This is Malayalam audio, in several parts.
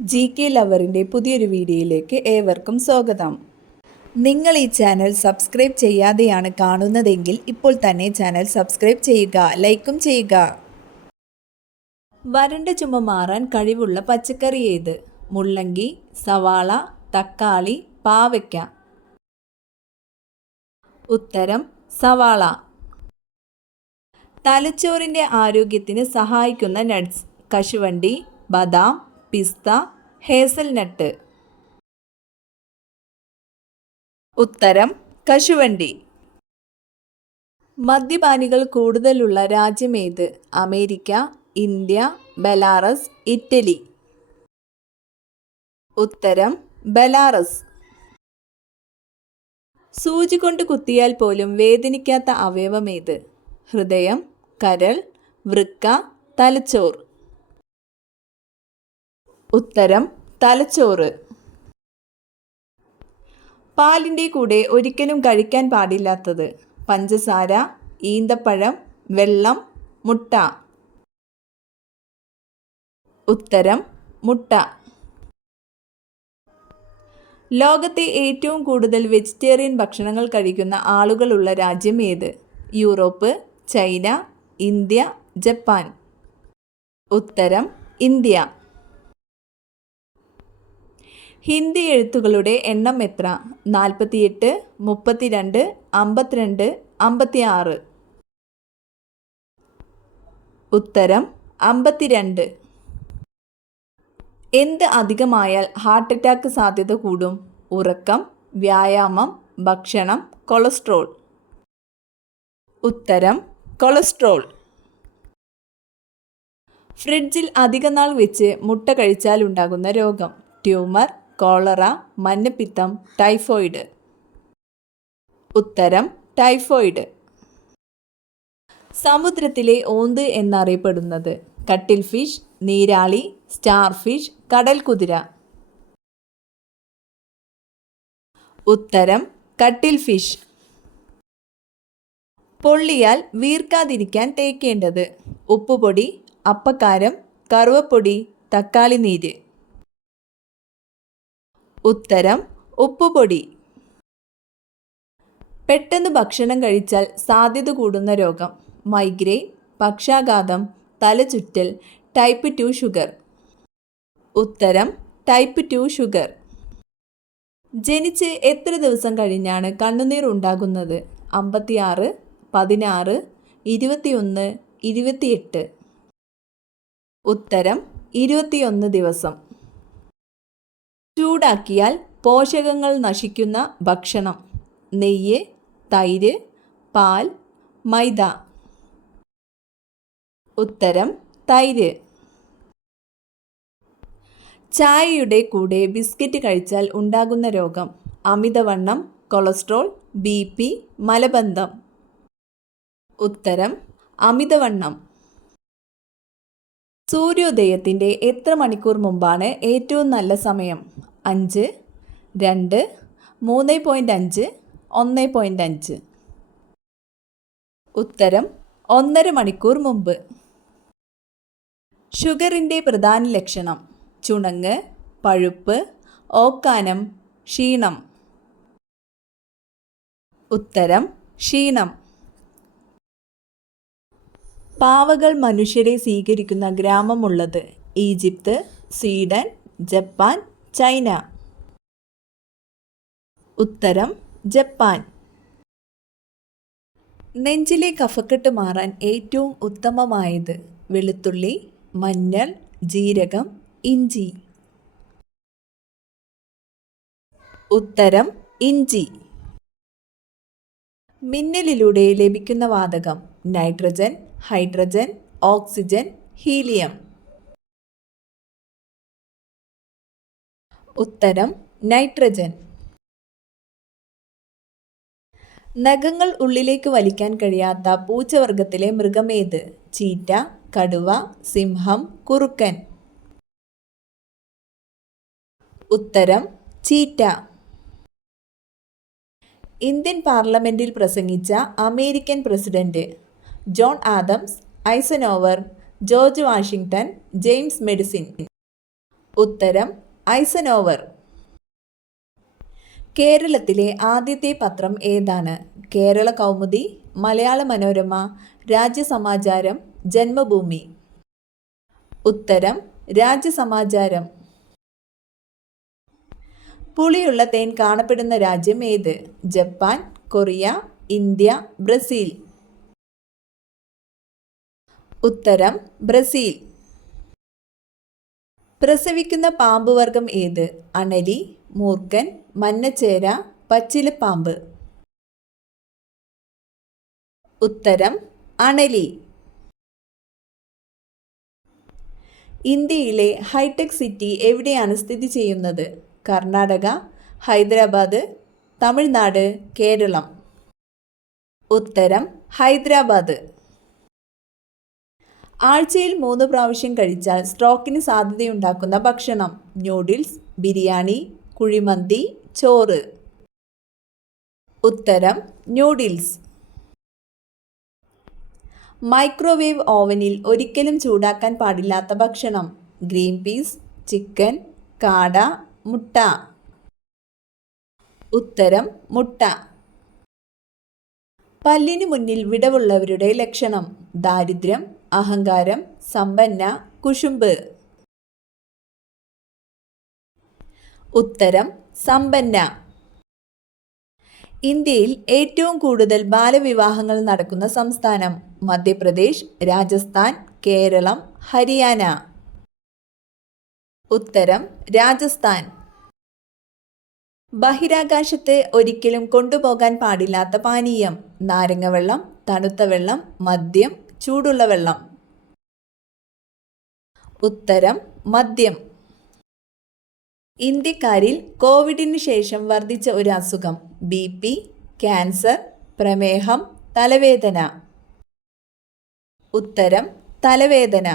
GK ലവറിൻ്റെ പുതിയൊരു വീഡിയോയിലേക്ക് ഏവർക്കും സ്വാഗതം. നിങ്ങൾ ഈ ചാനൽ സബ്സ്ക്രൈബ് ചെയ്യാതെയാണ് കാണുന്നതെങ്കിൽ ഇപ്പോൾ തന്നെ ചാനൽ സബ്സ്ക്രൈബ് ചെയ്യുക, ലൈക്കും ചെയ്യുക. വരണ്ട ചുമ മാറാൻ കഴിവുള്ള പച്ചക്കറി ഏത്? മുള്ളങ്കി, സവാള, തക്കാളി, പാവയ്ക്ക. ഉത്തരം സവാള. തലച്ചോറിൻ്റെ ആരോഗ്യത്തിന് സഹായിക്കുന്ന നട്ട്സ്: കശുവണ്ടി, ബദാം, പിസ്ത, ഹേസൽനട്ട്. ഉത്തരം കശുവണ്ടി. മദ്യപാനികൾ കൂടുതലുള്ള രാജ്യമേത്? America, India, Belarus, Italy. ഉത്തരം ബെലാറസ്. സൂചി കൊണ്ട് കുത്തിയാൽ പോലും വേദനിക്കാത്ത അവയവമേത്? ഹൃദയം, കരൾ, വൃക്ക, തലച്ചോർ. ഉത്തരം തലച്ചോറ്. പാലിൻ്റെ കൂടെ ഒരിക്കലും കഴിക്കാൻ പാടില്ലാത്തത്: പഞ്ചസാര, ഈന്തപ്പഴം, വെള്ളം, മുട്ട. ഉത്തരം മുട്ട. ലോകത്തെ ഏറ്റവും കൂടുതൽ വെജിറ്റേറിയൻ ഭക്ഷണങ്ങൾ കഴിക്കുന്ന ആളുകളുള്ള രാജ്യം ഏത്? Europe, China, India, Japan. ഉത്തരം ഇന്ത്യ. ഹിന്ദി എഴുത്തുകളുടെ എണ്ണം എത്ര? 48, 32, 52, 56. ഉത്തരം 52. എന്ത് അധികമായാൽ ഹാർട്ട് അറ്റാക്ക് സാധ്യത കൂടും? ഉറക്കം, വ്യായാമം, ഭക്ഷണം, കൊളസ്ട്രോൾ. ഉത്തരം കൊളസ്ട്രോൾ. ഫ്രിഡ്ജിൽ അധികനാൾ വെച്ച് മുട്ട കഴിച്ചാൽ ഉണ്ടാകുന്ന രോഗം: ട്യൂമർ, കോളറ, മഞ്ഞപ്പിത്തം, ടൈഫോയിഡ്. ഉത്തരം ടൈഫോയിഡ്. സമുദ്രത്തിലെ ഓന്ത് എന്നറിയപ്പെടുന്നത്: കട്ടിൽ ഫിഷ്, നീരാളി, സ്റ്റാർ ഫിഷ്, കടൽ കുതിര. ഉത്തരം കട്ടിൽ ഫിഷ്. പൊള്ളിയാൽ വീർക്കാതിരിക്കാൻ തേക്കേണ്ടത്: ഉപ്പുപൊടി, അപ്പക്കാരം, കറുവപ്പൊടി, തക്കാളി നീര്. ഉത്തരം ഉപ്പുപൊടി. പെട്ടെന്ന് ഭക്ഷണം കഴിച്ചാൽ സാധ്യത കൂടുന്ന രോഗം: മൈഗ്രെയിൻ, പക്ഷാഘാതം, തലചുറ്റൽ, ടൈപ്പ് 2 ഷുഗർ. ഉത്തരം ടൈപ്പ് 2 ഷുഗർ. ജനിച്ച് എത്ര ദിവസം കഴിഞ്ഞാണ് കണ്ണുനീർ ഉണ്ടാകുന്നത്? 56, 16, 21, 28. ഉത്തരം 21 ദിവസം. ചൂടാക്കിയാൽ പോഷകങ്ങൾ നശിക്കുന്ന ഭക്ഷണം: നെയ്യ്, തൈര്, പാൽ, മൈദ. ഉത്തരം തൈര്. ചായയുടെ കൂടെ ബിസ്ക്കറ്റ് കഴിച്ചാൽ ഉണ്ടാകുന്ന രോഗം: അമിതവണ്ണം, കൊളസ്ട്രോൾ, BP, മലബന്ധം. ഉത്തരം അമിതവണ്ണം. സൂര്യോദയത്തിൻ്റെ എത്ര മണിക്കൂർ മുമ്പാണ് ഏറ്റവും നല്ല സമയം? 5, 2, 3.5, 1.5. ഉത്തരം 1.5 മണിക്കൂർ മുമ്പ്. ഷുഗറിൻ്റെ പ്രധാന ലക്ഷണം: ചുണങ്ങ്, പഴുപ്പ്, ഓക്കാനം, ക്ഷീണം. ഉത്തരം ക്ഷീണം. പാവകൾ മനുഷ്യരെ സ്വീകരിക്കുന്ന ഗ്രാമമുള്ളത്: ഈജിപ്ത്, സ്വീഡൻ, ജപ്പാൻ, ചൈന. ഉത്തരം ജപ്പാൻ. നെഞ്ചിലെ കഫക്കെട്ട് മാറാൻ ഏറ്റവും ഉത്തമമായത്: വെളുത്തുള്ളി, മഞ്ഞൾ, ജീരകം, ഇഞ്ചി. ഉത്തരം ഇഞ്ചി. മിന്നലിലൂടെ ലഭിക്കുന്ന വാതകം: നൈട്രജൻ, ഹൈഡ്രജൻ, ഓക്സിജൻ, ഹീലിയം. ഉത്തരം നൈട്രജൻ. നഖങ്ങൾ ഉള്ളിലേക്ക് വലിക്കാൻ കഴിയാത്ത പൂച്ചവർഗത്തിലെ മൃഗമേത്? ചീറ്റ, കടുവ, സിംഹം, കുറുക്കൻ. ഉത്തരം ചീറ്റ. ഇന്ത്യൻ പാർലമെൻറ്റിൽ പ്രസംഗിച്ച American president: John Adams, Eisenhower, George Washington, James medicine. ഉത്തരം ഐസനോവർ. കേരളത്തിലെ ആദ്യത്തെ പത്രം ഏതാണ്? കേരള കൗമുദി, മലയാള മനോരമ, രാജ്യസമാചാരം, ജന്മഭൂമി. ഉത്തരം രാജ്യസമാചാരം. പുളിയുള്ള തേൻ കാണപ്പെടുന്ന രാജ്യം ഏത്? Japan, Korea, India, Brazil. ഉത്തരം ബ്രസീൽ. പ്രസവിക്കുന്ന പാമ്പുവർഗം ഏത്? അണലി, മൂർഖൻ, മന്നച്ചേര, പച്ചിലപ്പാമ്പ്. ഉത്തരം അണലി. ഇന്ത്യയിലെ ഹൈടെക് സിറ്റി എവിടെയാണ് സ്ഥിതി ചെയ്യുന്നത്? കർണാടക, ഹൈദരാബാദ്, തമിഴ്നാട്, കേരളം. ഉത്തരം ഹൈദരാബാദ്. ആഴ്ചയിൽ 3 പ്രാവശ്യം കഴിച്ചാൽ സ്ട്രോക്കിന് സാധ്യതയുണ്ടാക്കുന്ന ഭക്ഷണം? ന്യൂഡിൽസ്, ബിരിയാണി, കുഴിമന്തി, ചോറ്. ഉത്തരം ന്യൂഡിൽസ്. മൈക്രോവേവ് ഓവനിൽ ഒരിക്കലും ചൂടാക്കാൻ പാടില്ലാത്ത ഭക്ഷണം? ഗ്രീൻ പീസ്, ചിക്കൻ, കാട, മുട്ട. ഉത്തരം മുട്ട. പല്ലിനു മുന്നിൽ വിടവുള്ളവരുടെ ലക്ഷണം? ദാരിദ്ര്യം, അഹങ്കാരം, സമ്പന്ന, കുശുമ്പ്. ഉത്തരം സമ്പന്ന. ഇന്ത്യയിൽ ഏറ്റവും കൂടുതൽ ബാലവിവാഹങ്ങൾ നടക്കുന്ന സംസ്ഥാനം? മധ്യപ്രദേശ്, രാജസ്ഥാൻ, കേരളം, ഹരിയാന. ഉത്തരം രാജസ്ഥാൻ. ബഹിരാകാശത്ത് ഒരിക്കലും കൊണ്ടുപോകാൻ പാടില്ലാത്ത പാനീയം? നാരങ്ങവെള്ളം, തണുത്ത വെള്ളം, മദ്യം, ചൂടുള്ള വെള്ളം. ഉത്തരം മദ്യം. ഇന്ത്യക്കാരിൽ കോവിഡിന് ശേഷം വർദ്ധിച്ച ഒരു അസുഖം? BP, ക്യാൻസർ, പ്രമേഹം, തലവേദന. ഉത്തരം തലവേദന.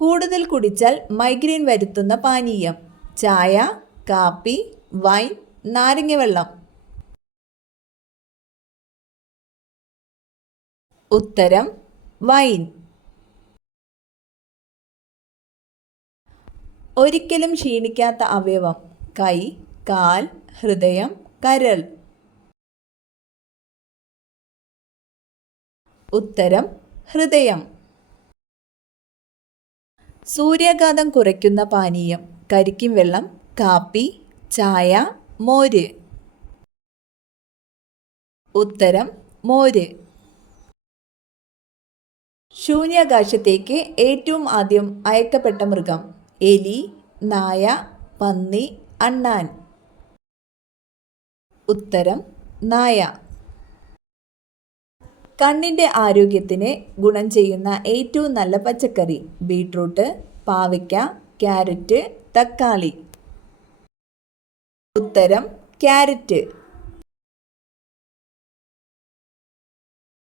കൂടുതൽ കുടിച്ചാൽ മൈഗ്രെയിൻ വരുത്തുന്ന പാനീയം? ചായ, കാപ്പി, വൈൻ, നാരങ്ങവെള്ളം. ഉത്തരം വൈൻ. ഒരിക്കലും ക്ഷീണിക്കാത്ത അവയവം? കൈ, കാൽ, ഹൃദയം, കരൾ. ഉത്തരം ഹൃദയം. സൂര്യാഘാതം കുറയ്ക്കുന്ന പാനീയം? കരിക്കിൻ വെള്ളം, കാപ്പി, ചായ, മോര്. ഉത്തരം മോര്. ശൂന്യാകാശത്തേക്ക് ഏറ്റവും ആദ്യം അയക്കപ്പെട്ട മൃഗം? എലി, നായ, പന്നി, അണ്ണാൻ. ഉത്തരം നായ. കണ്ണിൻ്റെ ആരോഗ്യത്തിന് ഗുണം ചെയ്യുന്ന ഏറ്റവും നല്ല പച്ചക്കറി? ബീട്രൂട്ട്, പാവയ്ക്ക, ക്യാരറ്റ്, തക്കാളി. ഉത്തരം ക്യാരറ്റ്.